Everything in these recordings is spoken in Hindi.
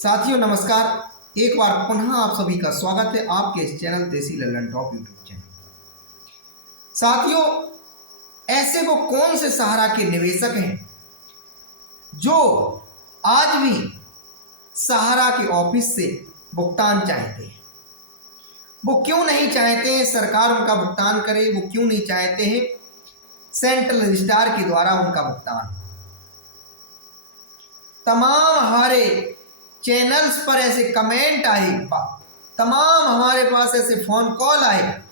साथियों नमस्कार। एक बार पुनः आप सभी का स्वागत है आपके इस चैनल देसी लल्लन टॉप यूट्यूब चैनल। साथियों, ऐसे वो कौन से सहारा के निवेशक हैं जो आज भी सहारा के ऑफिस से भुगतान चाहते हैं? वो क्यों नहीं चाहते हैं सरकार उनका भुगतान करे? वो क्यों नहीं चाहते हैं सेंट्रल रजिस्ट्रार के द्वारा उनका भुगतान? तमाम हमारे चैनल्स पर ऐसे कमेंट आए, तमाम हमारे पास ऐसे फोन कॉल आए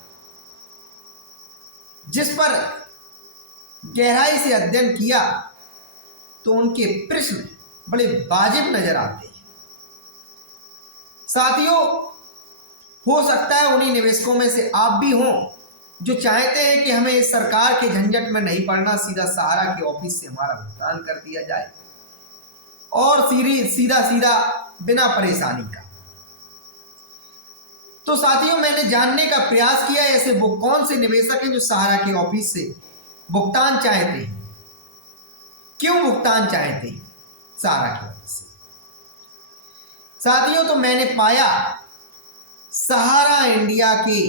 जिस पर गहराई से अध्ययन किया तो उनके प्रश्न बड़े वाजिब नजर आते हैं। साथियों, हो सकता है उन्हीं निवेशकों में से आप भी हों जो चाहते हैं कि हमें इस सरकार के झंझट में नहीं पड़ना, सीधा सहारा के ऑफिस से हमारा भुगतान कर दिया जाए और सीधा सीधा बिना परेशानी का। तो साथियों, मैंने जानने का प्रयास किया ऐसे वो कौन से निवेशक हैं जो सहारा के ऑफिस से भुगतान चाहते हैं, क्यों भुगतान चाहते हैं सहारा के ऑफिस से। साथियों, तो मैंने पाया सहारा इंडिया के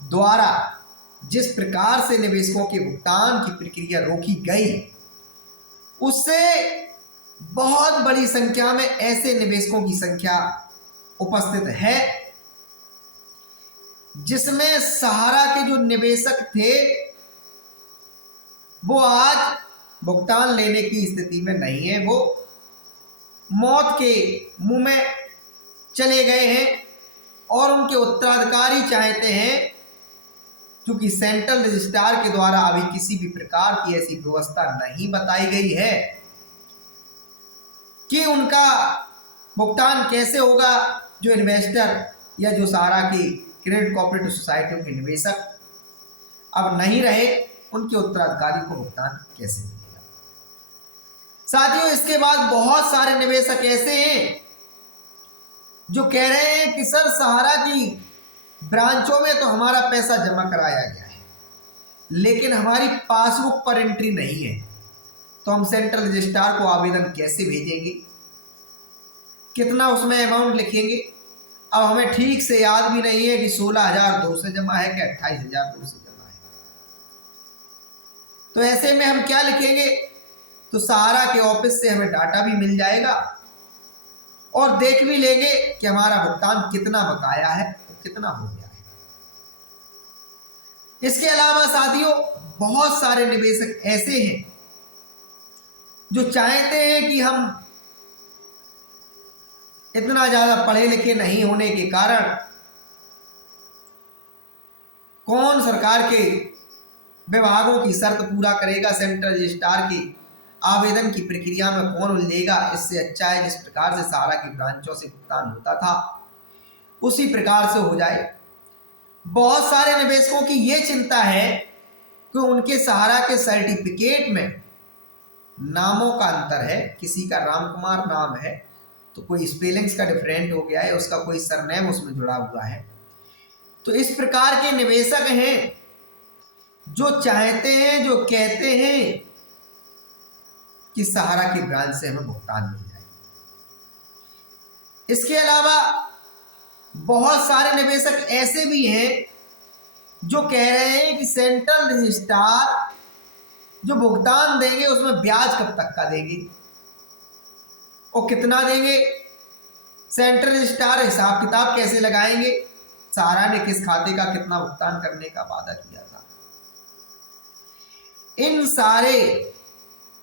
द्वारा जिस प्रकार से निवेशकों के भुगतान की प्रक्रिया रोकी गई, उससे बहुत बड़ी संख्या में ऐसे निवेशकों की संख्या उपस्थित है जिसमें सहारा के जो निवेशक थे वो आज भुगतान लेने की स्थिति में नहीं है। वो मौत के मुंह में चले गए हैं और उनके उत्तराधिकारी चाहते हैं, क्योंकि सेंट्रल रजिस्ट्रार के द्वारा अभी किसी भी प्रकार की ऐसी व्यवस्था नहीं बताई गई है कि उनका भुगतान कैसे होगा। जो इन्वेस्टर या जो सहारा की क्रेडिट कोऑपरेटिव सोसाइटियों के निवेशक अब नहीं रहे, उनके उत्तराधिकारी को भुगतान कैसे मिलेगा। साथियों, इसके बाद बहुत सारे निवेशक ऐसे हैं जो कह रहे हैं कि सर, सहारा की ब्रांचों में तो हमारा पैसा जमा कराया गया है लेकिन हमारी पासबुक पर एंट्री नहीं है, तो हम सेंट्रल रजिस्ट्रार को आवेदन कैसे भेजेंगे, कितना उसमें अमाउंट लिखेंगे। अब हमें ठीक से याद भी नहीं है कि 16,200 जमा है कि 28,200 जमा है, तो ऐसे में हम क्या लिखेंगे? तो सहारा के ऑफिस से हमें डाटा भी मिल जाएगा और देख भी लेंगे कि हमारा भुगतान कितना बकाया है और कितना हो गया है। इसके अलावा साथियों, बहुत सारे निवेशक ऐसे हैं जो चाहते हैं कि हम इतना ज्यादा पढ़े लिखे नहीं होने के कारण कौन सरकार के विभागों की शर्त पूरा करेगा, सेंट्रल रजिस्ट्रार की आवेदन की प्रक्रिया में कौन उलझेगा। इससे अच्छा है जिस प्रकार से सहारा की ब्रांचों से भुगतान होता था उसी प्रकार से हो जाए। बहुत सारे निवेशकों की यह चिंता है कि उनके सहारा के सर्टिफिकेट में नामों का अंतर है, किसी का रामकुमार नाम है तो कोई स्पेलिंग्स का डिफरेंट हो गया है, उसका कोई सरनेम उसमें जुड़ा हुआ है। तो इस प्रकार के निवेशक हैं जो चाहते हैं, जो कहते हैं कि सहारा की ब्रांच से हमें भुगतान मिल जाए। इसके अलावा बहुत सारे निवेशक ऐसे भी हैं जो कह रहे हैं कि सेंट्रल रजिस्ट्रार जो भुगतान देंगे उसमें ब्याज कब तक का देंगे और कितना देंगे। सेंट्रल रजिस्ट्रार हिसाब किताब कैसे लगाएंगे, सहारा ने किस खाते का कितना भुगतान करने का वादा किया था। इन सारे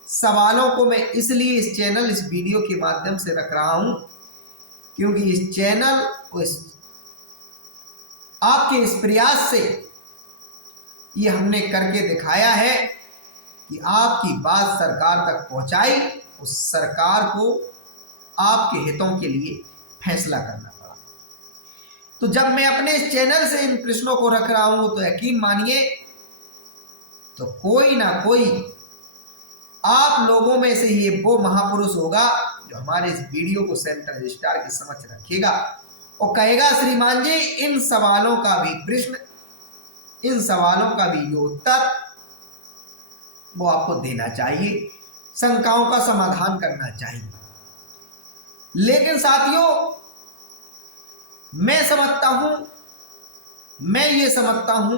सवालों को मैं इसलिए इस चैनल, इस वीडियो के माध्यम से रख रहा हूं क्योंकि इस चैनल को आपके इस प्रयास से ये हमने करके दिखाया है कि आपकी बात सरकार तक पहुंचाई, उस सरकार को आपके हितों के लिए फैसला करना पड़ा। तो जब मैं अपने इस चैनल से इन प्रश्नों को रख रहा हूं तो यकीन मानिए तो कोई ना कोई आप लोगों में से ये वो महापुरुष होगा जो हमारे इस वीडियो को सेंट्रल रजिस्ट्रार के समक्ष रखेगा और कहेगा, श्रीमान जी, इन सवालों का भी प्रश्न, इन सवालों का भी जो उत्तर वो आपको देना चाहिए, शंकाओं का समाधान करना चाहिए। लेकिन साथियों, मैं ये समझता हूं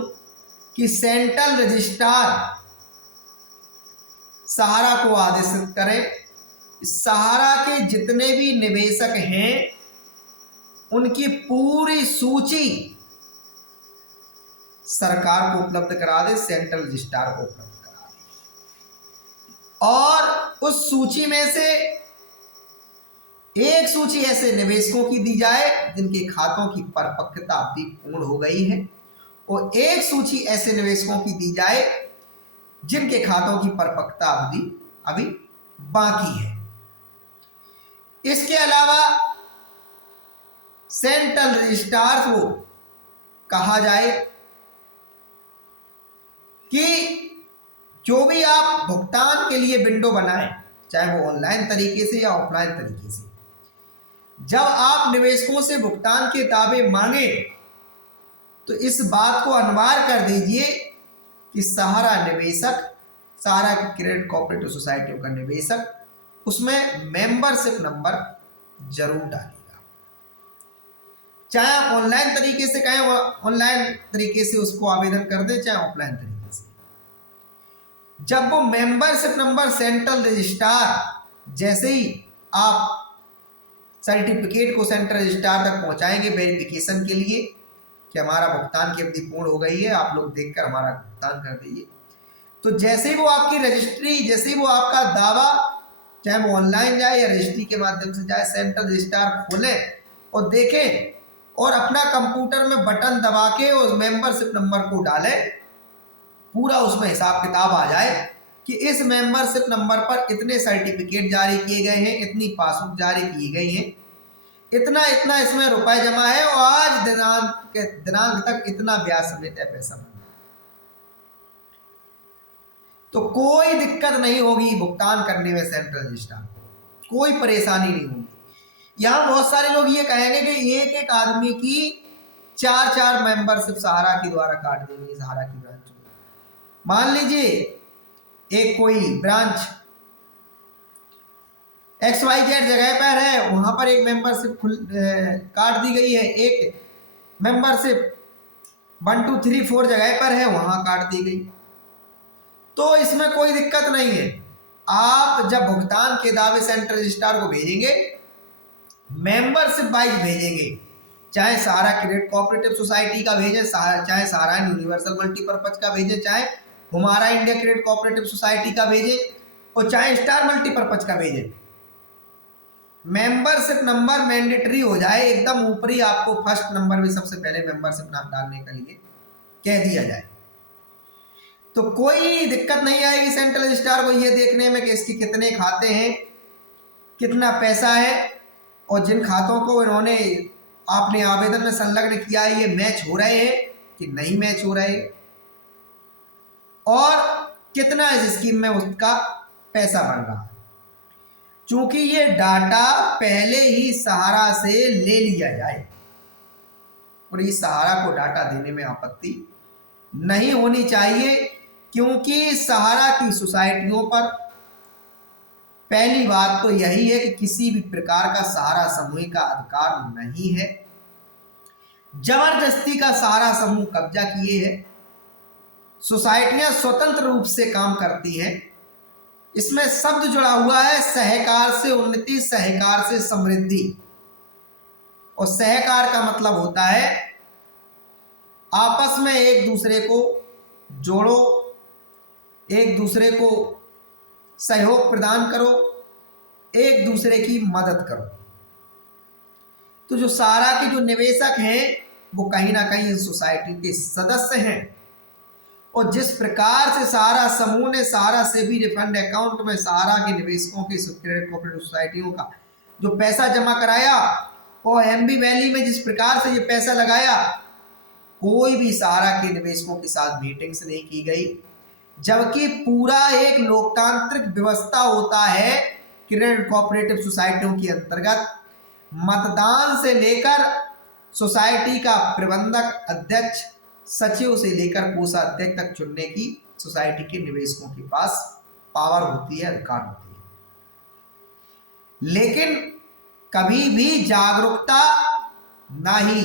कि सेंट्रल रजिस्ट्रार सहारा को आदेशित करें। सहारा के जितने भी निवेशक हैं उनकी पूरी सूची सरकार को उपलब्ध करा दे, सेंट्रल रजिस्ट्रार को उपलब्ध करा दे, और उस सूची में से एक सूची ऐसे निवेशकों की दी जाए जिनके खातों की परिपक्वता अवधि पूर्ण हो गई है, और एक सूची ऐसे निवेशकों की दी जाए जिनके खातों की परिपक्वता अवधि अभी बाकी है। इसके अलावा सेंट्रल रजिस्ट्रार को कहा जाए कि जो भी आप भुगतान के लिए विंडो बनाएं, चाहे वो ऑनलाइन तरीके से या ऑफलाइन तरीके से, जब आप निवेशकों से भुगतान के दावे मांगे तो इस बात को अनिवार्य कर दीजिए कि सहारा निवेशक, सहारा की क्रेडिट कोऑपरेटिव सोसाइटियों का निवेशक उसमें मेंबरशिप नंबर जरूर डालेगा। चाहे आप ऑनलाइन तरीके से कहें, ऑनलाइन तरीके से उसको आवेदन कर दें, चाहे ऑफलाइन तरीके से, जब वो मेंबरशिप नंबर सेंट्रल रजिस्ट्रार, जैसे ही आप सर्टिफिकेट को सेंट्रल रजिस्ट्रार तक पहुंचाएंगे वेरिफिकेशन के लिए कि हमारा भुगतान की अवधि पूर्ण हो गई है, आप लोग देखकर हमारा भुगतान कर दीजिए, तो जैसे ही वो आपकी रजिस्ट्री, जैसे ही वो आपका दावा, चाहे वो ऑनलाइन जाए या रजिस्ट्री के माध्यम से जाए, सेंट्रल रजिस्ट्रार खोलें और देखें और अपना कंप्यूटर में बटन दबा के उस मेंबरशिप नंबर को डालें, पूरा उसमें हिसाब किताब आ जाए कि इस मेंबरशिप नंबर पर इतने सर्टिफिकेट जारी किए गए हैं, इतनी पासबुक जारी की गई है, इतना इतना इसमें रुपए जमा है, और आज दिनांक तक इतना ब्याज समेत पैसा बना। तो कोई दिक्कत नहीं होगी भुगतान करने में सेंट्रल रजिस्ट्रार को, कोई परेशानी नहीं होगी। यहां बहुत सारे लोग ये कहेंगे कि एक एक आदमी की 4-4 मेंबरशिप सहारा के द्वारा काट देंगे सहारा की ब्रांच में। मान लीजिए एक कोई ब्रांच XYZ जगह पर है, वहां पर एक मेंबरशिप काट दी गई है, एक मेंबरशिप 1 2 3 4 जगह पर है, वहां काट दी गई, तो इसमें कोई दिक्कत नहीं है। आप जब भुगतान के दावे सेंट्रल रजिस्ट्रार को भेजेंगे, मेंबरशिप वाइज भेजेंगे, चाहे सहारा क्रेडिट कोऑपरेटिव सोसाइटी का भेजें, चाहे सहारा यूनिवर्सल मल्टीपर्पज का भेजें, चाहे हमारा इंडिया क्रेडिट कोऑपरेटिव सोसाइटी का भेजें, और चाहे स्टार मल्टीपर्पज का भेजें, मेंबरशिप नंबर मैंडेटरी हो जाए, एकदम ऊपरी आपको फर्स्ट नंबर में सबसे पहले मेंबरशिप नाम डालने के लिए कह दिया जाए, तो कोई दिक्कत नहीं आएगी सेंट्रल रजिस्ट्रार को ये देखने में कि इसके कितने खाते हैं, कितना पैसा है, और जिन खातों को इन्होंने आपने आवेदन में संलग्न किया है ये मैच हो रहे हैं कि नहीं मैच हो रहे, और कितना इस स्कीम में उसका पैसा बन रहा है। चूंकि ये डाटा पहले ही सहारा से ले लिया जाए, और इस सहारा को डाटा देने में आपत्ति नहीं होनी चाहिए, क्योंकि सहारा की सोसाइटियों पर पहली बात तो यही है कि किसी भी प्रकार का सहारा समूह का अधिकार नहीं है, जबरदस्ती का सहारा समूह कब्जा किए है। सोसाइटियां स्वतंत्र रूप से काम करती हैं, इसमें शब्द जुड़ा हुआ है सहकार से उन्नति, सहकार से समृद्धि, और सहकार का मतलब होता है आपस में एक दूसरे को जोड़ो, एक दूसरे को सहयोग प्रदान करो, एक दूसरे की मदद करो। तो जो सहारा के जो निवेशक हैं वो कहीं ना कहीं इस सोसाइटी के सदस्य हैं, और जिस प्रकार से सहारा समूह ने सहारा से भी रिफंड अकाउंट में सहारा के निवेशकों की क्रेडिट कोऑपरेटिव सोसाइटियों का जो पैसा जमा कराया, और एमबी वैली में जिस प्रकार से ये पैसा लगाया, कोई भी सहारा के निवेशकों के साथ मीटिंग्स नहीं की गई, जबकि पूरा एक लोकतांत्रिक व्यवस्था होता है क्रेडिट कोऑपरेटिव सोसाइटियों के अंतर्गत, मतदान से लेकर सोसाइटी का प्रबंधक, अध्यक्ष, सचिव से लेकर कोषाध्यक्ष तक चुनने की सोसाइटी के निवेशकों के पास पावर होती है, अधिकार होती है। लेकिन कभी भी जागरूकता ना ही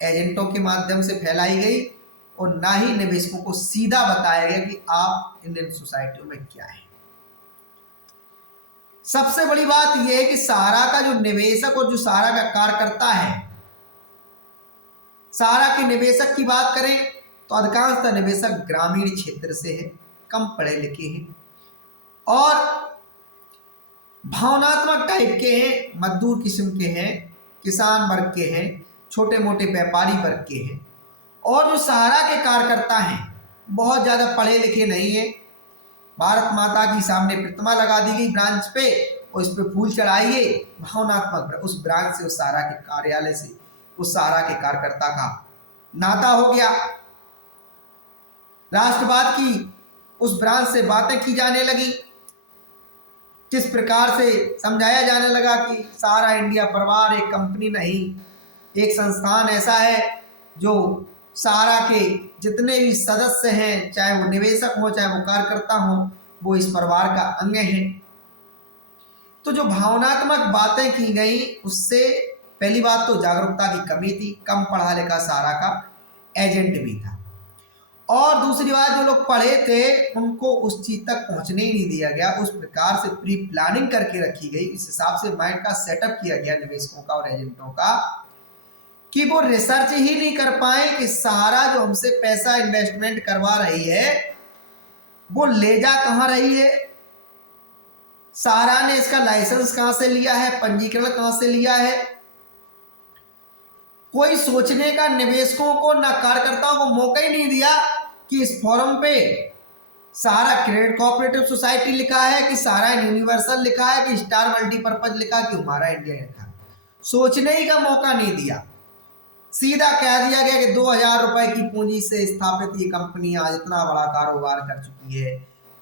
एजेंटों के माध्यम से फैलाई गई और ना ही निवेशकों को सीधा बताया गया कि आप इंडियन सोसाइटियों में क्या है। सबसे बड़ी बात यह है कि सहारा का जो निवेशक और जो सहारा का कार्यकर्ता है, सहारा के निवेशक की बात करें तो अधिकांशतः निवेशक ग्रामीण क्षेत्र से है, कम पढ़े लिखे हैं और भावनात्मक टाइप के हैं, मजदूर किस्म के हैं, किसान वर्ग के हैं, छोटे मोटे व्यापारी वर्ग के हैं। और जो सहारा के कार्यकर्ता हैं बहुत ज़्यादा पढ़े लिखे नहीं है। भारत माता की सामने प्रतिमा लगा दी गई ब्रांच पे और इस पे फूल चढ़ाइए, भावनात्मक उस ब्रांच से, उस सहारा के कार्यालय से उस सहारा के कार्यकर्ता का नाता हो गया। राष्ट्रवाद की उस ब्रांच से बातें की जाने लगी, किस प्रकार से समझाया जाने लगा कि सारा इंडिया परिवार एक कंपनी नहीं, एक संस्थान ऐसा है जो सहारा के जितने भी सदस्य हैं, चाहे वो निवेशक हो चाहे वो कार्यकर्ता हो, वो इस परिवार का अंग हैं। तो जो भावनात्मक बातें की गई उससे पहली बात तो जागरूकता की कमी थी, कम पढ़ा लिखा सहारा का एजेंट भी था। और दूसरी बात, जो लोग पढ़े थे उनको उस चीज तक पहुंचने ही नहीं दिया गया। उस प्रकार से प्री प्लानिंग करके रखी गई, इस हिसाब से माइंड का सेटअप किया गया निवेशकों का और एजेंटों का कि वो रिसर्च ही नहीं कर पाए कि सहारा जो हमसे पैसा इन्वेस्टमेंट करवा रही है वो ले जा कहां रही है, सहारा ने इसका लाइसेंस कहां से लिया है, पंजीकरण कहां से लिया है। कोई सोचने का निवेशकों को ना कार्यकर्ताओं को मौका ही नहीं दिया कि इस फोरम पे सहारा क्रेडिट कोऑपरेटिव सोसाइटी लिखा है कि सहारा यूनिवर्सल लिखा है कि स्टार मल्टीपर्पज लिखा कि हमारा इंडिया लिखा। सोचने ही का मौका नहीं दिया, सीधा कह दिया गया कि 2000 रुपए की पूंजी से स्थापित ये कंपनी आज इतना बड़ा कारोबार कर चुकी है,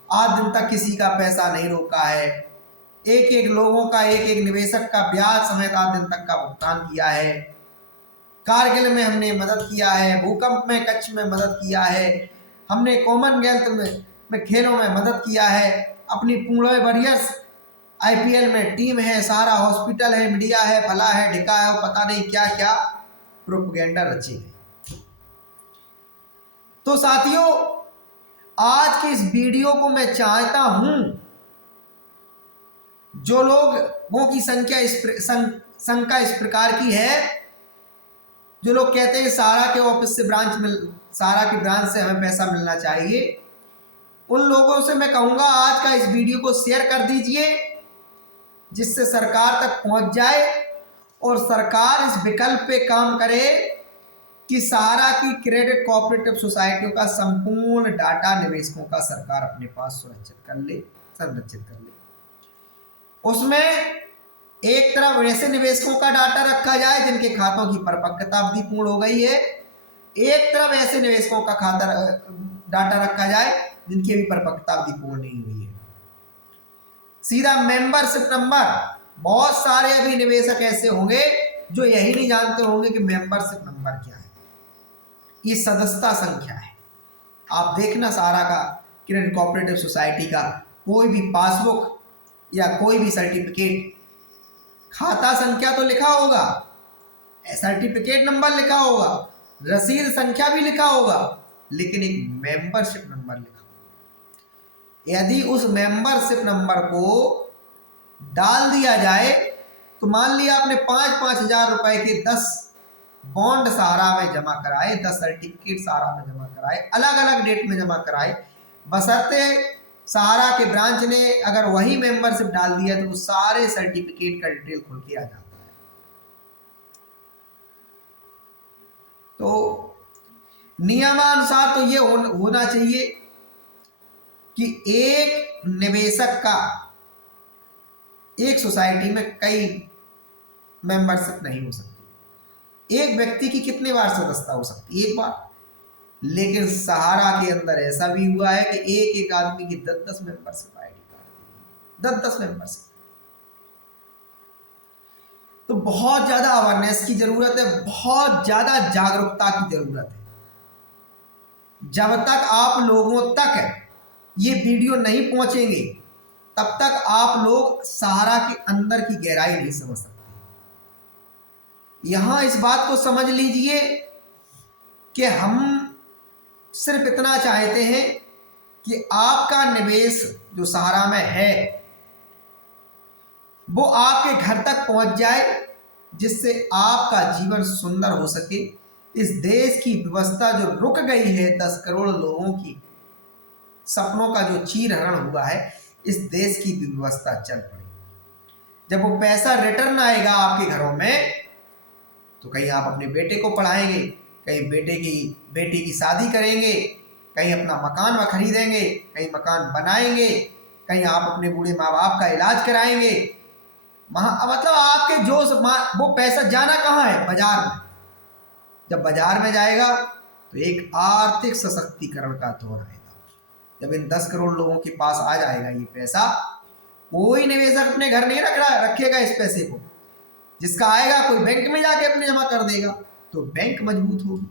आज दिन तक किसी का पैसा नहीं रोका है, एक एक लोगों का, एक एक निवेशक का ब्याज समेत आज दिन तक का भुगतान किया है, कारगिल में हमने मदद किया है, भूकंप में कच्छ में मदद किया है, हमने कॉमनवेल्थ में खेलों में मदद किया है, अपनी पुणे वॉरियर्स IPL में टीम है, सारा हॉस्पिटल है, मीडिया है, फला है, ढिका है, पता नहीं क्या क्या प्रोपेगेंडा रची गई। तो साथियों, आज के इस वीडियो को मैं चाहता हूं जो लोगों की संख्या इस प्रकार की है, जो लोग कहते हैं सहारा के ऑफिस से सहारा की ब्रांच से हमें पैसा मिलना चाहिए, उन लोगों से मैं कहूंगा आज का इस वीडियो को शेयर कर दीजिए जिससे सरकार तक पहुंच जाए और सरकार इस विकल्प पे काम करे कि सहारा की क्रेडिट कोऑपरेटिव सोसाइटियों का संपूर्ण डाटा निवेशकों का सरकार अपने पास सुरक्षित कर ले, संरक्षित कर ले। उसमें एक तरफ वैसे निवेशकों का डाटा रखा जाए जिनके खातों की परिपक्वता अवधि पूर्ण हो गई है, एक तरफ ऐसे निवेशकों का डाटा रखा जाए जिनकी भी परिपक्वता अवधि पूर्ण नहीं हुई है। सीधा मेंबरशिप नंबर, बहुत सारे अभी निवेशक ऐसे होंगे जो यही नहीं जानते होंगे कि मेंबरशिप नंबर क्या है, ये सदस्यता संख्या है। आप देखना सहारा का क्रेडिट कोऑपरेटिव सोसाइटी का कोई भी पासबुक या कोई भी सर्टिफिकेट, खाता संख्या तो लिखा होगा, सर्टिफिकेट नंबर लिखा होगा, रसीद संख्या भी लिखा होगा, लेकिन एक मेंबरशिप नंबर लिखा होगा। यदि उस मेंबरशिप नंबर को डाल दिया जाए तो मान लिया आपने 5-5 हजार रुपए के 10 बॉन्ड सहारा में जमा कराए, 10 सर्टिफिकेट सहारा में जमा कराए, अलग अलग डेट में जमा कराए, बशर्ते सहारा के ब्रांच ने अगर वही मेंबरशिप डाल दिया तो वो सारे सर्टिफिकेट का डिटेल खुल के आ जाता है। तो नियमानुसार तो ये होना चाहिए कि एक निवेशक का एक सोसाइटी में कई मेंबरशिप नहीं हो सकती, एक व्यक्ति की कितने बार सदस्यता हो सकती है, एक बार। लेकिन सहारा के अंदर ऐसा भी हुआ है कि एक एक आदमी की 10-10 मेंबरशिप ID कार्ड, 10-10 मेंबरशिप। तो बहुत ज्यादा अवेयरनेस की जरूरत है, बहुत ज्यादा जागरूकता की जरूरत है। जब तक आप लोगों तक ये वीडियो नहीं पहुंचेंगे तब तक आप लोग सहारा के अंदर की गहराई नहीं समझ सकते। यहां इस बात को समझ लीजिए कि हम सिर्फ इतना चाहते हैं कि आपका निवेश जो सहारा में है वो आपके घर तक पहुंच जाए, जिससे आपका जीवन सुंदर हो सके। इस देश की व्यवस्था जो रुक गई है, 10 करोड़ लोगों की सपनों का जो चीरहरण हुआ है, इस देश की भी व्यवस्था चल पड़ी। जब वो पैसा रिटर्न आएगा आपके घरों में, तो कहीं आप अपने बेटे को पढ़ाएंगे, कहीं बेटी की शादी करेंगे, कहीं अपना मकान व खरीदेंगे, कहीं मकान बनाएंगे, कहीं आप अपने बूढ़े माँ बाप का इलाज कराएंगे। मतलब आपके जो वो पैसा जाना कहाँ है? बाजार में। जब बाजार में जाएगा तो एक आर्थिक सशक्तिकरण का दौर आएगा। जब इन 10 करोड़ लोगों के पास आ जाएगा ये पैसा, कोई निवेशक अपने घर नहीं रखेगा इस पैसे को। जिसका आएगा कोई बैंक में जाके अपने जमा कर देगा, तो बैंक मजबूत होगी।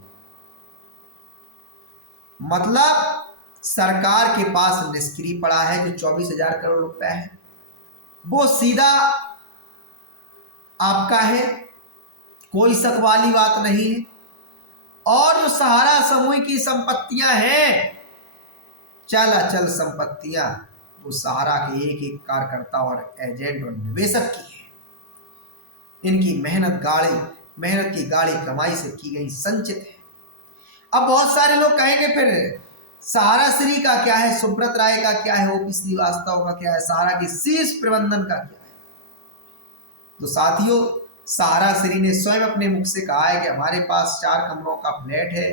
मतलब सरकार के पास निष्क्रिय पड़ा है जो 24,000 करोड़ रुपए है, वो सीधा आपका है, कोई शक वाली बात नहीं है। और जो सहारा समूह की संपत्तियां हैं, चल अचल संपत्तियां, वो सहारा के एक एक कार्यकर्ता और एजेंट और निवेशक की है। इनकी मेहनत की गाड़ी कमाई से की गई संचित है। अब बहुत सारे लोग कहेंगे फिर सहारा श्री का क्या है, सुब्रत राय का क्या है, ओपी श्रीवास्तव का क्या है, सहारा के शीर्ष प्रबंधन का क्या है? तो साथियों, सहारा श्री ने स्वयं अपने मुख से कहा है कि हमारे पास 4 कमरों का फ्लैट है,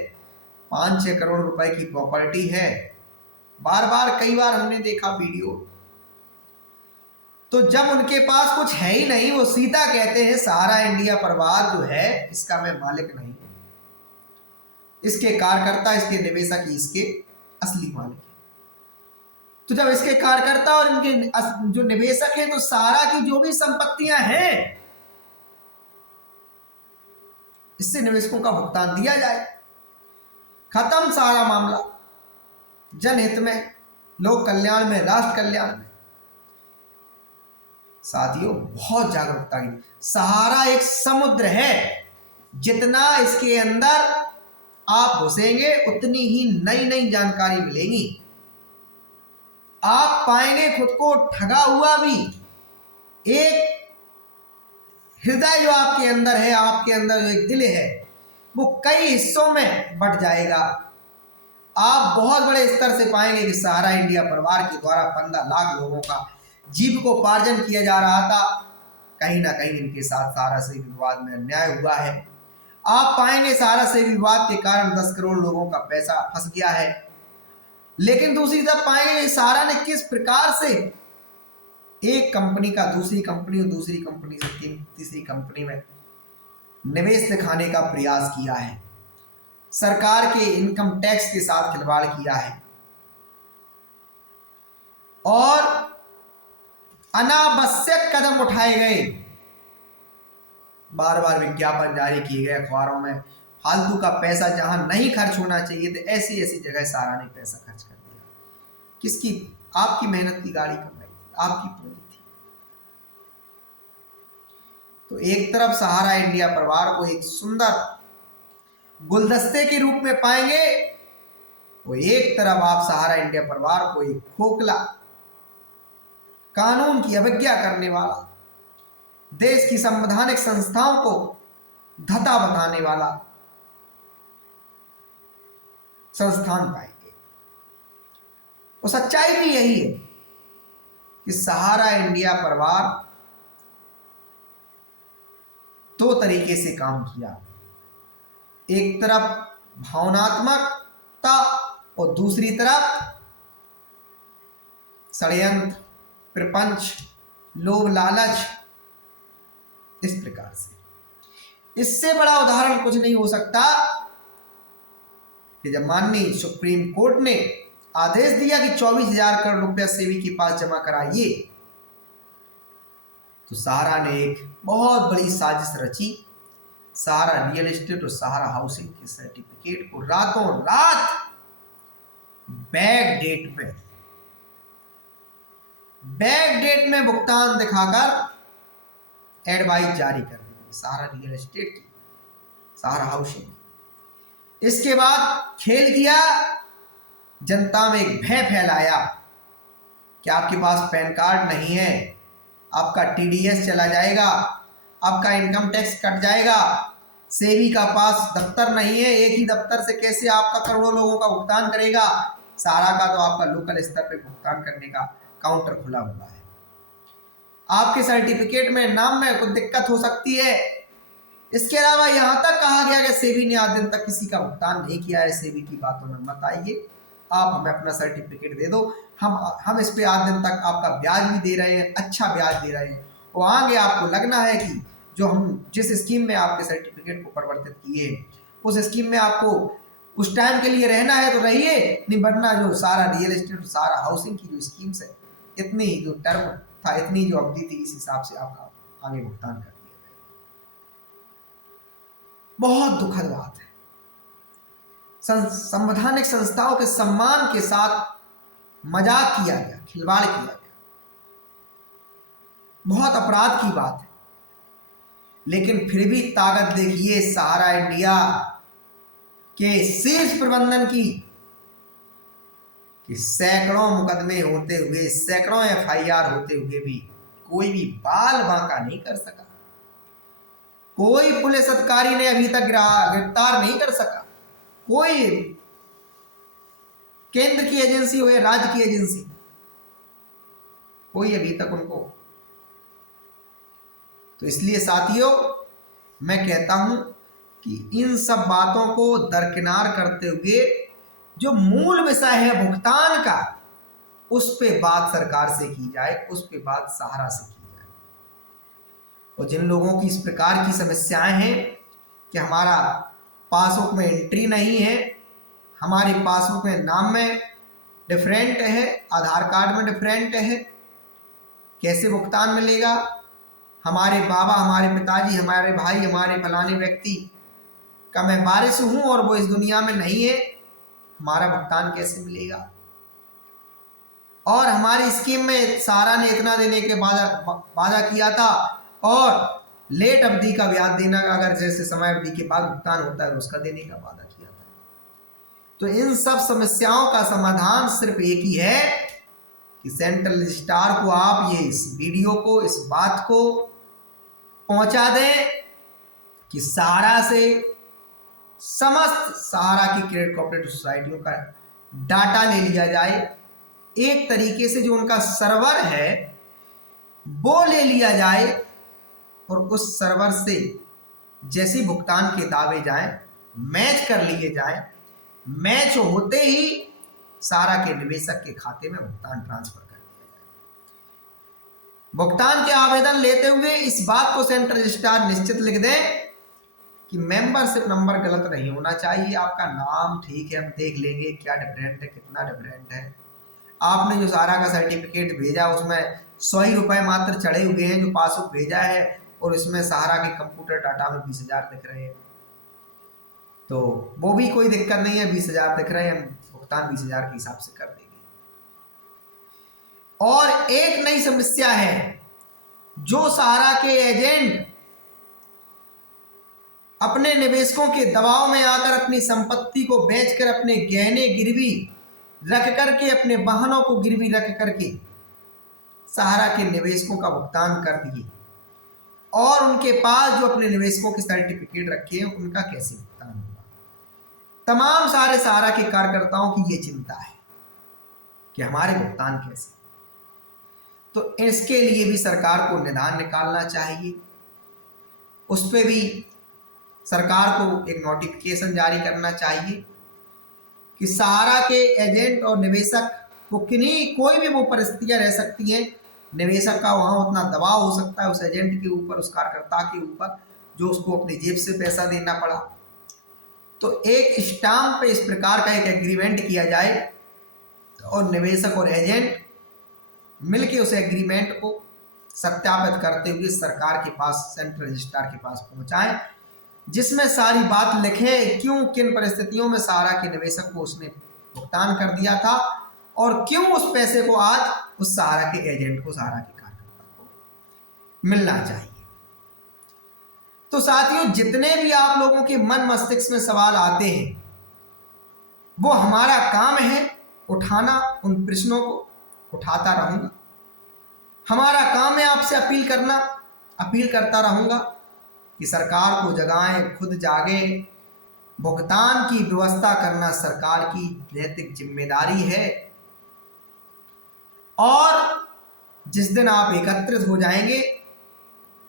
5-6 करोड़ रुपए की प्रॉपर्टी है। कई बार हमने देखा वीडियो। तो जब उनके पास कुछ है ही नहीं, वो सीधा कहते हैं सहारा इंडिया परिवार जो है इसका मैं मालिक नहीं, इसके कार्यकर्ता, इसके निवेशक ही इसके असली मालिक है। तो जब इसके कार्यकर्ता और इनके जो निवेशक हैं, तो सहारा की जो भी संपत्तियां हैं, इससे निवेशकों का भुगतान दिया जाए। खत्म सारा मामला। जनहित में, लोक कल्याण में, राष्ट्र कल्याण में। साथियों, बहुत जागरूकता की। सहारा एक समुद्र है, जितना इसके अंदर आप घुसेंगे उतनी ही नई नई जानकारी मिलेगी। आप पाएंगे खुद को ठगा हुआ भी। एक हृदय जो आपके अंदर है, आपके अंदर जो एक दिल है, वो कई हिस्सों में बट जाएगा। आप बहुत बड़े स्तर से पाएंगे कि सहारा इंडिया परिवार के द्वारा 15 लाख लोगों का जीविकोपार्जन किया जा रहा था। कहीं ना कहीं इनके साथ सहारा से विवाद में अन्याय हुआ है। आप पाएंगे सहारा से विवाद के कारण 10 करोड़ लोगों का पैसा फंस गया है। लेकिन दूसरी तरफ पाएंगे सहारा ने किस प्रकार से एक कंपनी का दूसरी कंपनी और दूसरी कंपनी से तीसरी कंपनी में निवेश दिखाने का प्रयास किया है। सरकार के इनकम टैक्स के साथ खिलवाड़ किया है और अनावश्यक कदम उठाए गए। बार विज्ञापन जारी किए गए अखबारों में। फालतू का पैसा जहां नहीं खर्च होना चाहिए तो ऐसी ऐसी जगह सहारा ने पैसा खर्च कर दिया। किसकी? आपकी मेहनत की गाड़ी कमाई थी, आपकी पूंजी थी। तो एक तरफ सहारा इंडिया परिवार को एक सुंदर गुलदस्ते के रूप में पाएंगे, वो एक तरफ आप सहारा इंडिया परिवार को एक खोखला, कानून की अवज्ञा करने वाला, देश की संवैधानिक संस्थाओं को धता बताने वाला संस्थान पाएंगे। और सच्चाई भी यही है कि सहारा इंडिया परिवार 2 तरीके से काम किया। एक तरफ भावनात्मकता और दूसरी तरफ षड्यंत्र, प्रपंच, लोभ लालच। इस प्रकार से इससे बड़ा उदाहरण कुछ नहीं हो सकता कि जब माननीय सुप्रीम कोर्ट ने आदेश दिया कि 24,000 करोड़ रुपया सेबी के पास जमा कराइए, तो सहारा ने एक बहुत बड़ी साजिश रची। सहारा रियल एस्टेट और सहारा हाउसिंग के सर्टिफिकेट को रातों रात बैक डेट में भुगतान दिखाकर एडवाइस जारी कर दी सहारा रियल एस्टेट की, सहारा हाउसिंग। इसके बाद खेल किया, जनता में एक भय फैलाया कि आपके पास पैन कार्ड नहीं है, आपका टीडीएस चला जाएगा, आपका इनकम टैक्स कट जाएगा, सेबी का पास दफ्तर नहीं है, एक ही दफ्तर से कैसे आपका करोड़ों लोगों का भुगतान करेगा। सहारा का तो आपका लोकल स्तर पे भुगतान करने का काउंटर खुला हुआ है। आपके सर्टिफिकेट में नाम में कुछ दिक्कत हो सकती है। इसके अलावा यहां तक कहा गया कि सेबी ने आज दिन तक किसी का भुगतान नहीं किया है, सेबी की बातों में मत आइए, आप हमें अपना सर्टिफिकेट दे दो, हम इस पे आज दिन तक आपका ब्याज भी दे रहे हैं, अच्छा ब्याज दे रहे हैं। और आगे आपको लगना है कि जो हम जिस स्कीम में आपके सर्टिफिकेट को परिवर्तित किए उस स्कीम में आपको उस टाइम के लिए रहना है तो रहिए, नहीं वरना जो सारा रियल एस्टेट, सारा हाउसिंग की जो स्कीम्स है, इतनी जो टर्म था, इतनी जो अवधि थी, इस हिसाब से आपका आगे भुगतान कर दिया गया। बहुत दुखद बात है। संवैधानिक संस्थाओं के सम्मान के साथ मजाक किया गया, खिलवाड़ किया गया, बहुत अपराध की बात है। लेकिन फिर भी ताकत देखिए सहारा इंडिया के शीर्ष प्रबंधन की, कि सैकड़ों मुकदमे होते हुए, सैकड़ों एफआईआर होते हुए भी कोई भी बाल बांका नहीं कर सका, कोई पुलिस अधिकारी ने अभी तक गिरफ्तार नहीं कर सका, कोई केंद्र की एजेंसी हो या राज्य की एजेंसी, कोई अभी तक उनको। तो इसलिए साथियों मैं कहता हूं कि इन सब बातों को दरकिनार करते हुए जो मूल विषय है भुगतान का, उस पे बात सरकार से की जाए, उस पे बात सहारा से की जाए। और जिन लोगों की इस प्रकार की समस्याएं हैं कि हमारा पासबुक में एंट्री नहीं है, हमारे पासबुक में नाम में डिफरेंट है, आधार कार्ड में डिफरेंट है, कैसे भुगतान मिलेगा, हमारे बाबा, हमारे पिताजी, हमारे भाई, हमारे फलाने व्यक्ति का मैं वारिस हूं और वो इस दुनिया में नहीं है, हमारा भुगतान कैसे मिलेगा। और हमारी स्कीम में सहारा ने इतना देने के वादा किया था, और लेट अवधि का ब्याज देना का, अगर जैसे समय अवधि के बाद भुगतान होता है उसका देने का वादा किया था। तो इन सब समस्याओं का समाधान सिर्फ एक ही है कि सेंट्रल रजिस्ट्रार को आप ये इस वीडियो को, इस बात को पहुंचा दें कि सहारा से समस्त सहारा की क्रेडिट कोऑपरेटिव सोसाइटियों का डाटा ले लिया जाए, एक तरीके से जो उनका सर्वर है वो ले लिया जाए, और उस सर्वर से जैसे भुगतान के दावे जाएं, मैच कर लिए जाएं, मैच होते ही सहारा के निवेशक के खाते में भुगतान ट्रांसफर कर दिया जाए। भुगतान के आवेदन लेते हुए इस बात को सेंट्रल रजिस्ट्रार निश्चित लिख दें कि मेंबरशिप नंबर गलत नहीं होना चाहिए, आपका नाम ठीक है, हम देख लेंगे क्या डिफरेंट है, कितना डिफरेंट है। आपने जो सहारा का सर्टिफिकेट भेजा उसमें 100 ही रुपए मात्र चढ़े हुए हैं जो पासबुक भेजा है, और इसमें सहारा के कंप्यूटर डाटा में 20,000 दिख रहे हैं, तो वो भी कोई दिक्कत नहीं है, 20,000 दिख रहे हैं, हम भुगतान 20,000 के हिसाब से कर देंगे। और एक नई समस्या है, जो सहारा के एजेंट अपने निवेशकों के दबाव में आकर अपनी संपत्ति को बेचकर, अपने गहने गिरवी रख करके, अपने वाहनों को गिरवी रख करके सहारा के निवेशकों का भुगतान कर दिए, और उनके पास जो अपने निवेशकों के सर्टिफिकेट रखे हैं उनका कैसे भुगतान होगा। तमाम सारे सहारा के कार्यकर्ताओं की ये चिंता है कि हमारे भुगतान कैसे। तो इसके लिए भी सरकार को निदान निकालना चाहिए, उस पर भी सरकार को एक नोटिफिकेशन जारी करना चाहिए कि सहारा के एजेंट और निवेशक को किन्हीं कोई भी वो परिस्थितियां रह सकती हैं, निवेशक का वहां उतना दबाव हो सकता है उस एजेंट के ऊपर, उस कार्यकर्ता के ऊपर, जो उसको अपनी जेब से पैसा देना पड़ा। तो एक स्टाम्प पे इस प्रकार का एक एग्रीमेंट किया जाए और निवेशक और एजेंट मिलके उस एग्रीमेंट को सत्यापित करते हुए सरकार के पास, सेंट्रल रजिस्ट्रार के पास पहुंचाएं, जिसमें सारी बात लिखे क्यों, किन परिस्थितियों में सहारा के निवेशक को उसने भुगतान कर दिया था, और क्यों उस पैसे को आज उस सहारा के एजेंट को, सहारा के कार्यकर्ता को मिलना चाहिए। तो साथियों, जितने भी आप लोगों के मन मस्तिष्क में सवाल आते हैं, वो हमारा काम है उठाना। उन प्रश्नों को उठाता रहूंगा। हमारा काम है आपसे अपील करना, अपील करता रहूंगा कि सरकार को जगाएं, खुद जागे। भुगतान की व्यवस्था करना सरकार की नैतिक जिम्मेदारी है। और जिस दिन आप एकत्रित हो जाएंगे,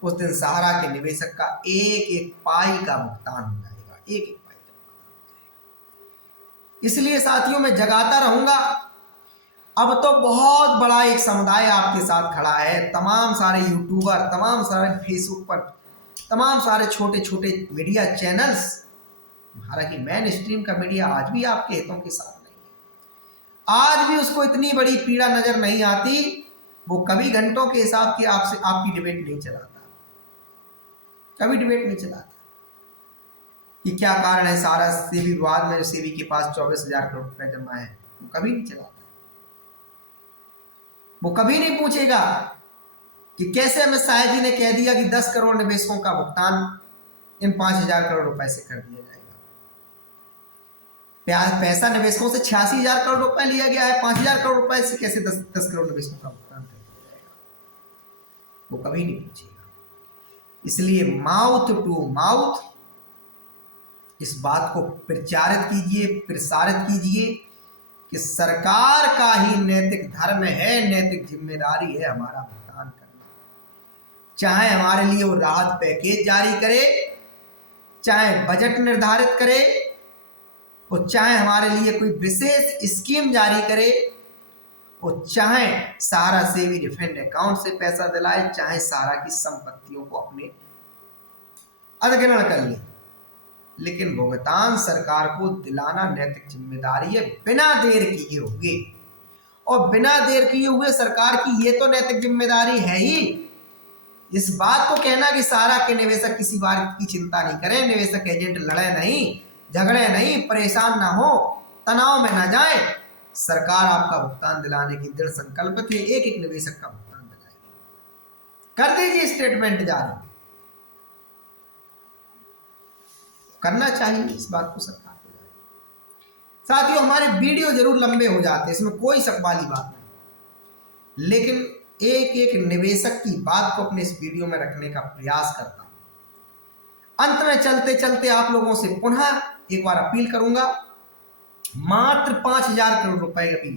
उस दिन सहारा के निवेशक का एक एक पाई का भुगतान हो जाएगा, एक एक पाई का भुगतान। इसलिए साथियों, मैं जगाता रहूंगा। अब तो बहुत बड़ा एक समुदाय आपके साथ खड़ा है। तमाम सारे यूट्यूबर, तमाम सारे फेसबुक पर, तमाम सारे छोटे छोटे मीडिया चैनल्स, हालांकि मेन स्ट्रीम का मीडिया आज भी आपके हितों के साथ नहीं है। आज भी उसको इतनी बड़ी पीड़ा नजर नहीं आती। वो कभी घंटों के हिसाब की आपसे आपकी डिबेट नहीं चलाता, कभी डिबेट नहीं चलाता कि क्या कारण है सारा सेबी विवाद में सेबी के पास 24,000 करोड़ रुपए जमा है। वो कभी नहीं चलाता। वो कभी नहीं पूछेगा कि कैसे अमित शाह जी ने कह दिया कि 10 करोड़ निवेशकों का भुगतान इन 5,000 करोड़ रुपए से कर दिया जाएगा। पैसा निवेशकों से 86,000 करोड़ रुपए लिया गया है, 5,000 करोड़ रुपए से कैसे 10 करोड़ निवेशकों का भुगतान कर दिया जाएगा। वो कभी नहीं पूछेगा। इसलिए माउथ टू माउथ इस बात को प्रचारित कीजिए, प्रसारित कीजिए कि सरकार का ही नैतिक धर्म है, नैतिक जिम्मेदारी है हमारा भुगतान करना। चाहे हमारे लिए वो राहत पैकेज जारी करे, चाहे बजट निर्धारित करे, और चाहे हमारे लिए कोई विशेष स्कीम जारी करे, और चाहे सहारा सेवी रिफंड अकाउंट से पैसा दिलाए, चाहे सहारा की संपत्तियों को अपने अधिग्रहण कर ले, लेकिन भुगतान सरकार को दिलाना नैतिक जिम्मेदारी है, बिना देर किए हुए। और बिना देर किए हुए सरकार की ये तो नैतिक जिम्मेदारी है ही, इस बात को कहना कि सहारा के निवेशक किसी बात की चिंता नहीं करें, निवेशक एजेंट लड़े नहीं, झगड़े नहीं, परेशान ना हो, तनाव में ना जाए। सरकार आपका भुगतान दिलाने की दृढ़ संकल्पित है, एक एक निवेशक का भुगतान दिलाएगी। कर दीजिए स्टेटमेंट जारी, करना चाहिए इस बात को सरकार को। साथियों, हमारे वीडियो जरूर लंबे हो जाते हैं, इसमें कोई शक वाली बात नहीं, लेकिन एक एक निवेशक की बात को अपने इस वीडियो में रखने का प्रयास करता हूं। अंत में चलते चलते आप लोगों से पुनः एक बार अपील करूंगा। मात्र 5,000 करोड़ रुपए अभी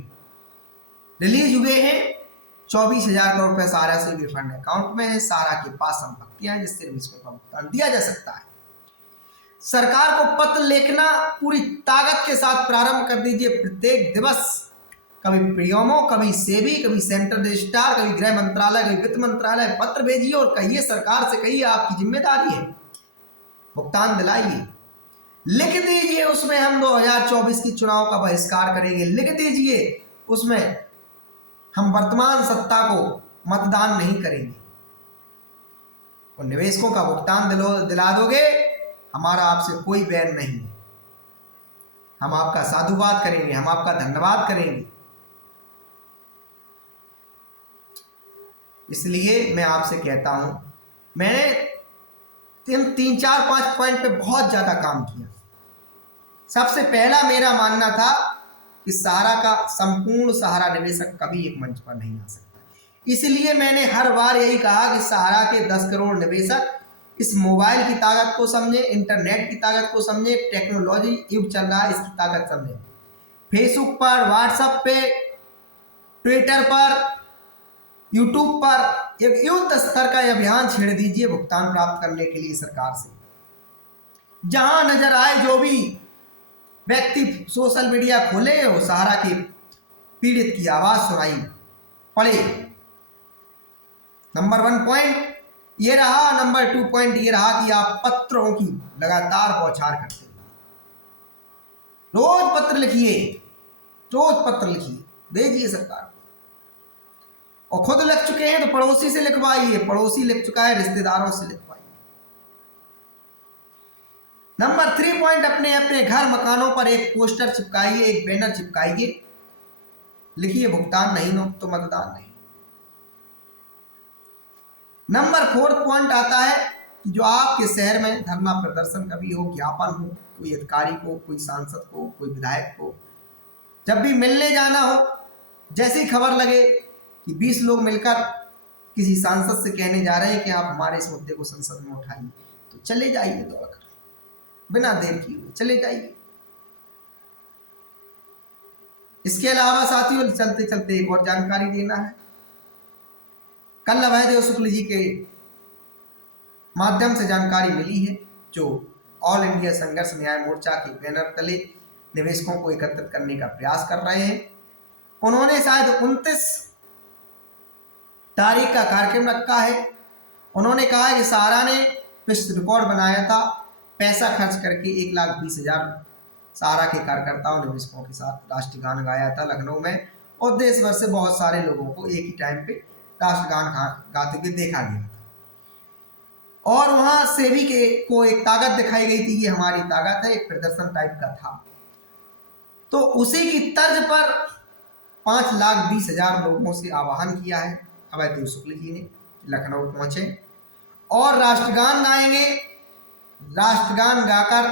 रिलीज हुए हैं। 24,000 करोड़ रुपए सहारा से रिफंड अकाउंट में है। सहारा के पास संपत्तियां हैं जिससे निवेशकों का भुगतान दिया जा सकता है। सरकार को पत्र लिखना पूरी ताकत के साथ प्रारंभ कर दीजिए। प्रत्येक दिवस कभी पीएमओ, कभी सेबी, कभी सेंट्रल रजिस्ट्रार, कभी गृह मंत्रालय, कभी वित्त मंत्रालय पत्र भेजिए और कहिए, सरकार से कहिए आपकी जिम्मेदारी है, भुगतान दिलाइए। लिख दीजिए उसमें हम 2024 की चुनाव का बहिष्कार करेंगे, लिख दीजिए उसमें हम वर्तमान सत्ता को मतदान नहीं करेंगे। और निवेशकों का भुगतान दिला दोगे, हमारा आपसे कोई बैर नहीं है। हम आपका साधुवाद करेंगे, हम आपका धन्यवाद करेंगे। इसलिए मैं आपसे कहता हूं, मैंने 3-4-5 पॉइंट पे बहुत ज्यादा काम किया। सबसे पहला मेरा मानना था कि सहारा का संपूर्ण सहारा निवेशक कभी एक मंच पर नहीं आ सकता। इसलिए मैंने हर बार यही कहा कि सहारा के 10 करोड़ निवेशक इस मोबाइल की ताकत को समझे, इंटरनेट की ताकत को समझे, टेक्नोलॉजी युग चल रहा है इसकी ताकत समझे। फेसबुक पर, व्हाट्सएप पे, ट्विटर पर, यूट्यूब पर एक युद्ध स्तर का अभियान छेड़ दीजिए भुगतान प्राप्त करने के लिए सरकार से। जहां नजर आए जो भी व्यक्ति सोशल मीडिया खोले, वो सहारा के पीड़ित की आवाज सुनाई पड़े। नंबर 1 पॉइंट ये रहा। नंबर 2 पॉइंट ये रहा कि आप पत्रों की लगातार बौछार करते हैं। रोज पत्र लिखिए, रोज पत्र लिखिए, भेजिए सरकार को। और खुद लिख चुके हैं तो पड़ोसी से लिखवाइए, पड़ोसी लिख चुका है रिश्तेदारों से लिखवाइए। नंबर 3 पॉइंट, अपने अपने घर मकानों पर एक पोस्टर चिपकाइए, एक बैनर चिपकाइए, लिखिए भुगतान नहीं हो तो मतदान नहीं। नंबर 4 पॉइंट आता है कि जो आपके शहर में धरना प्रदर्शन कभी हो, ज्ञापन हो, कोई अधिकारी को, कोई सांसद को, कोई विधायक को जब भी मिलने जाना हो, जैसी खबर लगे कि 20 लोग मिलकर किसी सांसद से कहने जा रहे हैं कि आप हमारे इस मुद्दे को संसद में उठाइए, तो चले जाइए दौड़कर, बिना देर किए चले जाइए। इसके अलावा साथियों, चलते चलते एक और जानकारी देना है। कल अभयदेव शुक्ल जी के माध्यम से जानकारी मिली है, जो ऑल इंडिया संघर्ष न्याय मोर्चा के बैनर तले निवेशकों को एकत्रित करने का प्रयास कर रहे हैं। उन्होंने शायद 29 तारीख का कार्यक्रम रखा है। उन्होंने कहा है कि सहारा ने विश्व रिकॉर्ड बनाया था, पैसा खर्च करके 1,20,000 सहारा के कार्यकर्ताओं निवेशकों के साथ राष्ट्रगान गाया था लखनऊ में, और देश भर से बहुत सारे लोगों को एक ही टाइम पे राष्ट्रगान गाते हुए देखा गया था। और वहां सेबी को एक ताकत दिखाई गई थी, ये हमारी ताकत है, एक प्रदर्शन टाइप का था। तो उसी की तर्ज पर 5,20,000 लोगों से आह्वान किया है अभयदेव शुक्ल जी ने, लखनऊ पहुंचे और राष्ट्रगान गाएंगे। राष्ट्रगान गाकर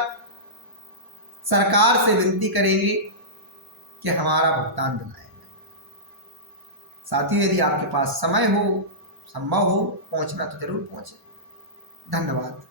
सरकार से विनती करेंगे कि हमारा भुगतान दिलाया जाए। साथियों, यदि आपके पास समय हो, संभव हो पहुंचना, तो जरूर पहुंचे। धन्यवाद।